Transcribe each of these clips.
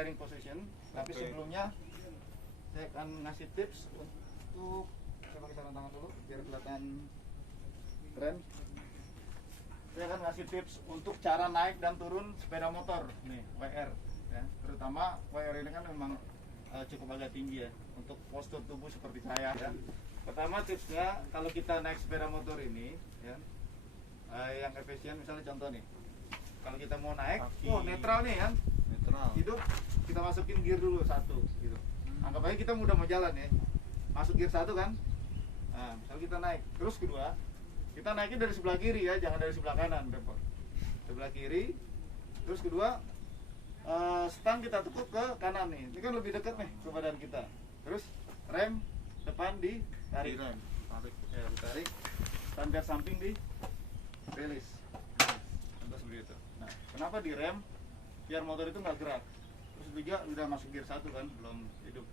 riding position. Tapi sebelumnya saya akan ngasih tips untuk, saya pakai sarung tangan dulu biar kelihatan keren. Saya akan ngasih tips untuk cara naik dan turun sepeda motor nih, WR ya. Terutama WR ini kan memang cukup agak tinggi ya untuk postur tubuh seperti saya ya. Pertama tipsnya, kalau kita naik sepeda motor ini ya, yang efisien, misalnya contoh nih, kalau kita mau naik, netral nih kan, netral, itu kita masukin gear dulu satu gitu. Anggap aja kita udah mau jalan ya, masuk gear satu kan, nah misalnya kita naik, terus kedua kita naiknya dari sebelah kiri ya, jangan dari sebelah kanan, repot. Sebelah kiri, terus kedua stang kita tekuk ke kanan nih, ini kan lebih dekat nih ke badan kita. Terus rem depan ditarik, ya ditarik, standar samping di rilis, contoh seperti itu. Nah, kenapa direm? Biar motor itu nggak gerak. Terus juga udah masuk gear satu kan, belum hidup.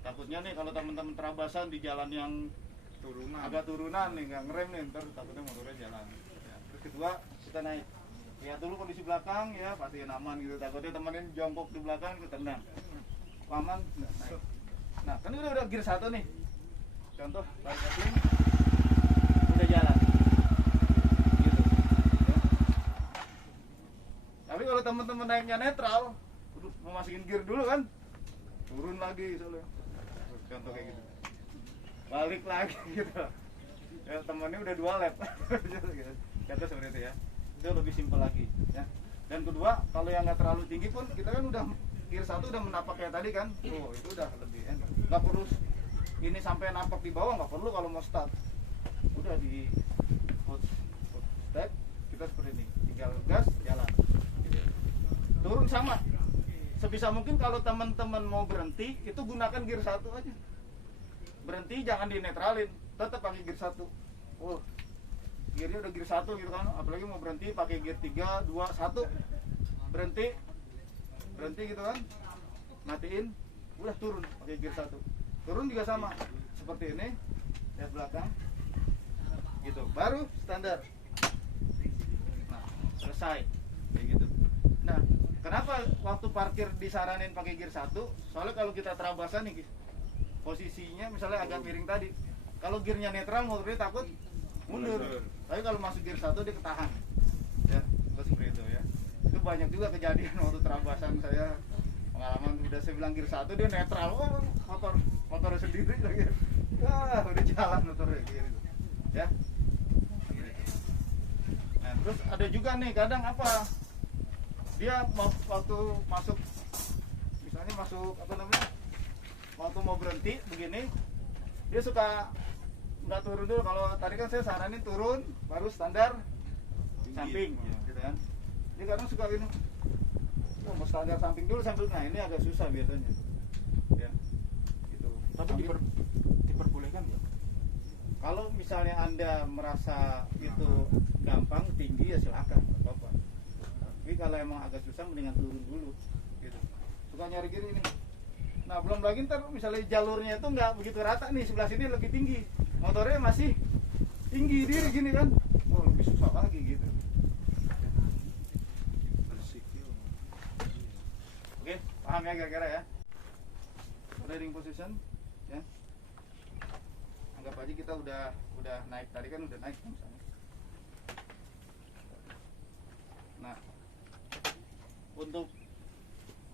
Takutnya nih kalau teman-teman terabasan di jalan yang agak turunan nih, nggak ngerem nih, ntar takutnya motornya jalan ya. Terus kedua, kita naik, lihat dulu kondisi belakang ya, pastiin aman gitu. Takutnya temenin jongkok di belakang, ketendang, aman, naik. Nah kan udah gear satu nih, contoh balik lagi, udah jalan gitu ya. Tapi kalau teman-teman naiknya netral, mau masukin gear dulu kan, turun lagi soalnya, contoh kayak gitu, balik lagi gitu ya, temennya udah 2 lap contoh seperti itu ya. Itu lebih simpel lagi ya. Dan kedua, kalau yang nggak terlalu tinggi pun, kita kan udah gear satu udah menapak kayak tadi kan, itu udah lebih enak, nggak perlu ini sampai napak di bawah, nggak perlu. Kalau mau start udah di foot step, kita seperti ini, tinggal gas jalan gitu. Turun sama, sebisa mungkin kalau teman-teman mau berhenti itu gunakan gear satu aja. Berhenti jangan dinetralin, tetap pakai gear satu. Gearnya udah gear satu gitu kan, apalagi mau berhenti pakai gear 3, 2, 1, berhenti gitu kan, matiin, udah turun pakai gear satu. Turun juga sama seperti ini, lihat belakang gitu, baru standar. Nah selesai kayak gitu. Nah kenapa waktu parkir disaranin pakai gear satu? Soalnya kalau kita terabasan nih posisinya misalnya agak miring tadi, kalau gearnya netral motornya takut mundur. Tapi kalau masuk gear satu dia ketahan ya, terus seperti itu ya. Itu banyak juga kejadian waktu terabasan saya, pengalaman udah saya bilang gear satu dia netral, motor sendiri lagi ya, udah jalan motornya gitu ya. Nah terus ada juga nih kadang apa, dia waktu masuk, misalnya masuk apa namanya, waktu mau berhenti begini, dia suka nggak turun dulu. Kalau tadi kan saya saranin turun baru standar samping gitu kan. Dia kadang suka ini, mau standar samping dulu sambil, nah ini agak susah biasanya ya gitu. Tapi diperbolehkan ya, kalau misalnya Anda merasa itu gampang tinggi ya silakan, nggak apa-apa. Tapi kalau emang agak susah mendingan turun dulu gitu. Suka nyari gini nih. Nah belum lagi ntar misalnya jalurnya itu nggak begitu rata nih, sebelah sini lebih tinggi, motornya masih tinggi diri gini kan, lebih susah lagi gitu. Oke, paham ya kira-kira ya? Riding position ya. Anggap aja kita udah naik tadi kan, udah naik misalnya. Nah untuk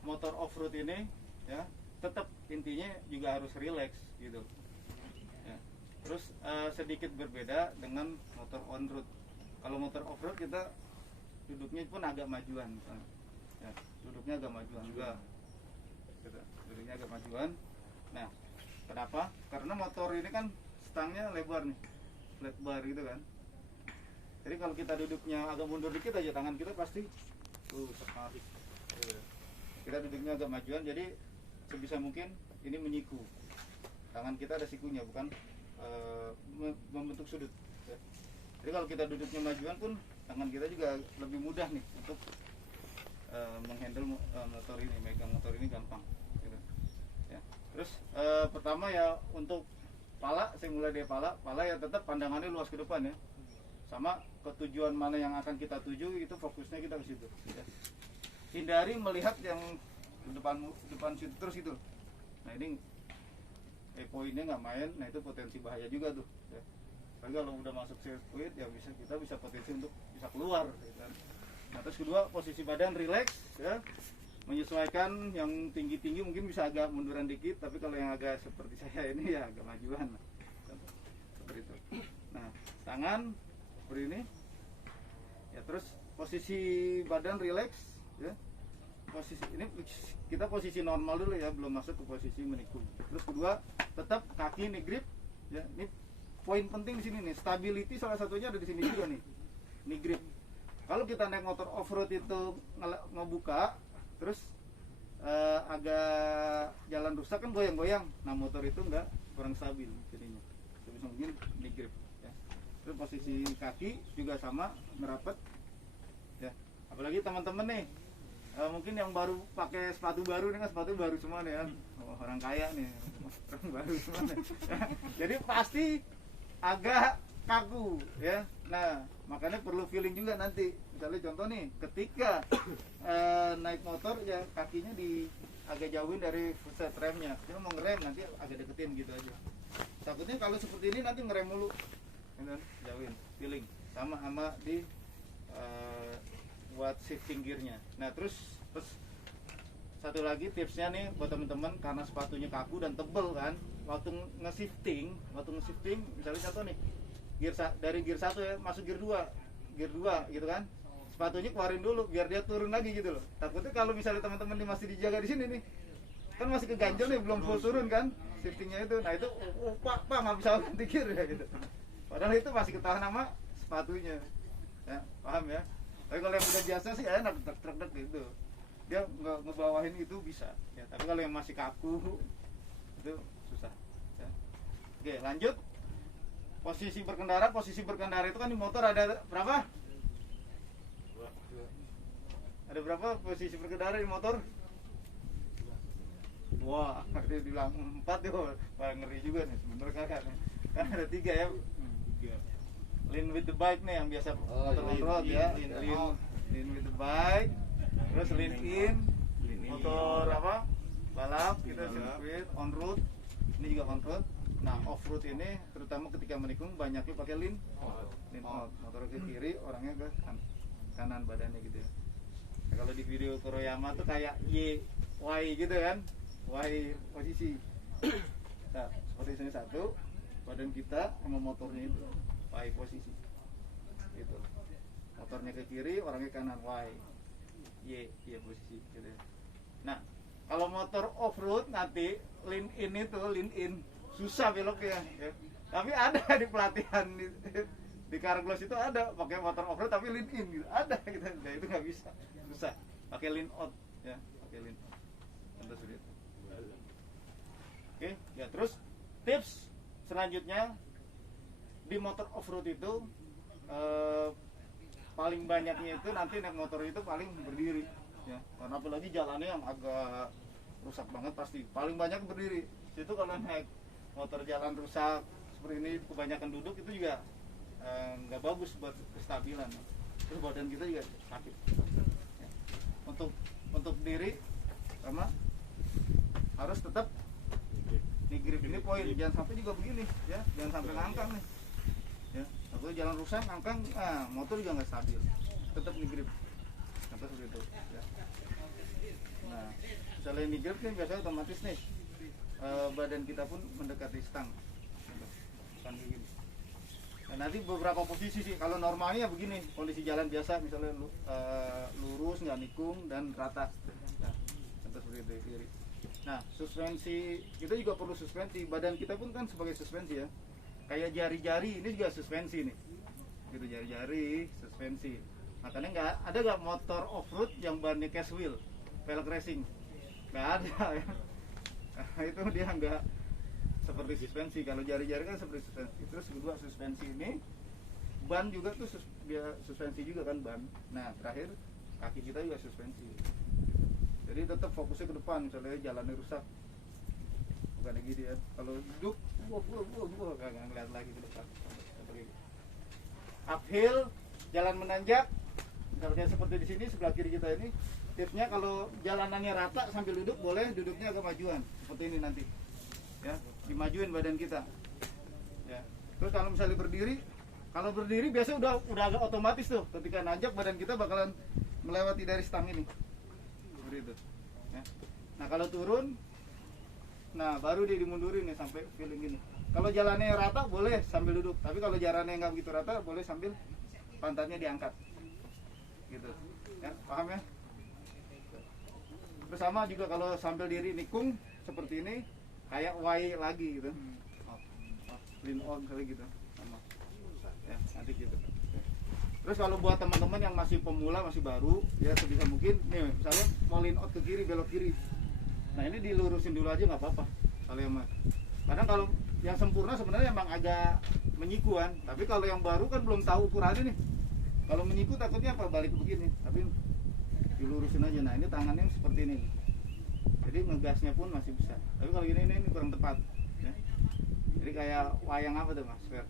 motor off-road ini ya, tetap intinya juga harus relax gitu ya. Terus sedikit berbeda dengan motor on-road. Kalau motor off-road kita duduknya pun agak majuan ya, duduknya agak majuan juga gitu. Duduknya agak majuan. Nah kenapa? Karena motor ini kan stangnya lebar nih, flat bar gitu kan. Jadi kalau kita duduknya agak mundur dikit aja, tangan kita pasti kita duduknya agak majuan, jadi sebisa mungkin ini menyiku, tangan kita ada sikunya, bukan membentuk sudut ya. Jadi kalau kita duduknya majuan pun tangan kita juga lebih mudah nih untuk menghandle motor ini, megang motor ini gampang gitu ya. Terus pertama ya untuk pala, saya mulai dari pala ya tetap pandangannya luas ke depan ya, sama ke tujuan mana yang akan kita tuju, itu fokusnya kita ke situ ya. Hindari melihat yang depan situ terus itu. Nah ini poinnya nggak main, nah itu potensi bahaya juga tuh ya. Tapi kalau udah masuk sirkuit ya kita bisa potensi untuk bisa keluar gitu kan. Nah terus kedua, posisi badan rileks ya, menyesuaikan. Yang tinggi-tinggi mungkin bisa agak munduran dikit, tapi kalau yang agak seperti saya ini ya agak majuan seperti itu. Nah tangan seperti ini ya, terus posisi badan rileks ya. Posisi ini kita posisi normal dulu ya, belum masuk ke posisi menikung. Terus kedua, tetap kaki knee grip ya. Ini poin penting di sini nih, stability salah satunya ada di sini juga nih, knee grip. Kalau kita naik motor off road itu ngebuka terus agak jalan rusak kan goyang-goyang, nah motor itu enggak kurang stabil jadinya. Bisa mungkin knee grip ya. Terus posisi kaki juga sama, merapat ya. Apalagi teman-teman nih, mungkin yang baru pakai sepatu baru nih kan, sepatu baru semua nih kan, orang kaya nih, orang baru semua nih. Jadi pasti agak kaku ya. Nah makanya perlu feeling juga nanti. Misalnya contoh nih, ketika naik motor ya kakinya agak jauhin dari set remnya. Dia mau ngerem nanti agak deketin gitu aja. Takutnya kalau seperti ini nanti ngerem mulu, jauhin, feeling sama di buat shifting gearnya. Nah terus satu lagi tipsnya nih buat teman-teman, karena sepatunya kaku dan tebel kan, waktu nge-shifting misalnya contoh nih, dari gear 1 ya masuk gear 2 gitu kan, sepatunya keluarin dulu biar dia turun lagi gitu loh. Takutnya kalau misalnya teman-teman masih dijaga di sini nih, kan masih keganjel nih, belum full turun kan shiftingnya itu. Nah itu pak nggak bisa ganti gear ya gitu, padahal itu masih ketahan sama sepatunya ya, paham ya. Tapi kalau yang udah biasa sih enak, truk gitu, dia ngebawahin itu bisa ya. Tapi kalau yang masih kaku itu susah ya. Oke lanjut, posisi berkendara itu kan di motor ada berapa? Ada berapa posisi berkendara di motor? Wah, dia bilang 4 tuh, wah ngeri juga nih sebenarnya kan ada 3 ya. Lean with the bike nih yang biasa motor on road ya, lean with the bike, terus lean in motor apa balap kita sirkuit on road, ini juga on road. Nah off road ini terutama ketika menikung banyaknya pakai lean out, motor ke kiri, orangnya ke kanan badannya gitu ya. Nah, kalau di video Kuroyama tuh kayak Y gitu kan, Y posisi. Nah seperti sini satu, badan kita sama motornya itu Y posisi gitu, motornya ke kiri, orangnya kanan, Y posisi gitu. Nah kalau motor off road nanti lean in susah beloknya ya. Tapi ada di pelatihan di Carglass itu ada pakai motor off road tapi lean in gitu, ada gitu. Nah itu nggak bisa, susah pakai lean out ya, pakai lean out. Tentu sulit. Oke ya, terus tips selanjutnya di motor off road itu paling banyaknya itu nanti naik motor itu paling berdiri ya, karena apalagi jalannya yang agak rusak banget pasti paling banyak berdiri. Itu kalau naik motor jalan rusak seperti ini kebanyakan duduk itu juga nggak bagus buat kestabilan, terus badan kita juga sakit ya. Untuk diri sama harus tetap nih grip, ini poin, jangan sampai juga begini ya, jangan sampai ngangkang nih ya. Atau jalan rusak ngangkang, motor juga nggak stabil, tetap nih grip sampai seperti itu ya. Nah misalnya nih grip nih biasanya otomatis nih badan kita pun mendekati stang kan begini. Nah, nanti beberapa posisi sih, kalau normalnya begini kondisi jalan biasa misalnya lurus nggak nikung dan rata, nah contoh seperti itu kiri. Nah suspensi kita juga perlu suspensi, badan kita pun kan sebagai suspensi ya, kayak jari-jari ini juga suspensi nih gitu, jari-jari suspensi. Makanya ada nggak motor off road yang bannya cash wheel velg racing? Nggak ada ya. Nah, itu dia nggak seperti suspensi. Kalau jari-jari kan seperti suspensi. Terus kedua suspensi ini ban juga tuh suspensi juga kan ban. Nah terakhir kaki kita juga suspensi. Jadi tetap fokusnya ke depan, misalnya jalannya rusak bukan gini ya. Kalau duduk gua nggak ngeliat lagi ke depan. Uphill, jalan menanjak, misalnya seperti di sini sebelah kiri kita ini tipsnya kalau jalanannya rata sambil duduk boleh duduknya agak majuan seperti ini nanti ya, dimajuin badan kita ya. Terus kalau misalnya berdiri, kalau berdiri biasa udah agak otomatis tuh, ketika nanjak badan kita bakalan melewati dari stang ini seperti itu ya. Nah kalau turun, nah baru dia dimundurin nih sampai feeling gini. Kalau jalannya rata boleh sambil duduk, tapi kalau jalannya nggak begitu rata boleh sambil pantatnya diangkat gitu ya, paham ya? Bersama juga kalau sambil diri nikung seperti ini kayak Y lagi gitu, lean on kali gitu sama ya, nanti gitu. Terus kalau buat teman-teman yang masih pemula, masih baru ya, sebisa mungkin nih misalnya mau lean out ke kiri, belok kiri, nah ini dilurusin dulu aja nggak apa-apa kalau yang mah. Kadang kalau yang sempurna sebenarnya emang agak menyikuan, tapi kalau yang baru kan belum tahu ukurannya nih. Kalau menyiku takutnya apa, balik begini, tapi dilurusin aja. Nah ini tangannya seperti ini, jadi ngegasnya pun masih bisa. Tapi kalau gini ini kurang tepat ya. Jadi kayak wayang apa tuh Mas Fer?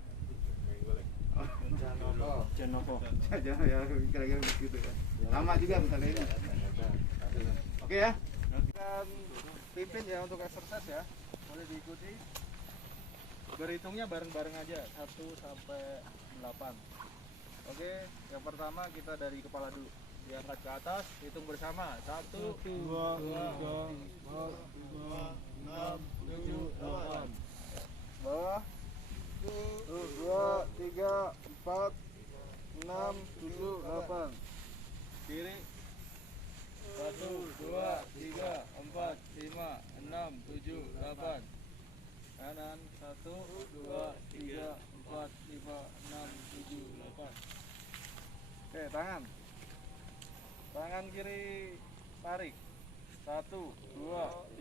Janoko. Ya kira-kira begitu kan. Sama juga misalnya ini. Oke ya. Akan pimpin ya untuk exercise ya, boleh diikuti. Berhitungnya bareng-bareng aja 1 sampai 8. Oke, yang pertama kita dari kepala dulu, diangkat ke atas, hitung bersama 1, 2, 3, 4, 5, 6, 7, 8. Bawah 1, 2, 3, 4, 6, 7, 8. Kiri 1, 2, 3, 4, 5, 6, 7, 8. Kanan 1, 2, 3, 4, 5, 6, 7, 8. Oke, tangan kiri tarik 1, 2,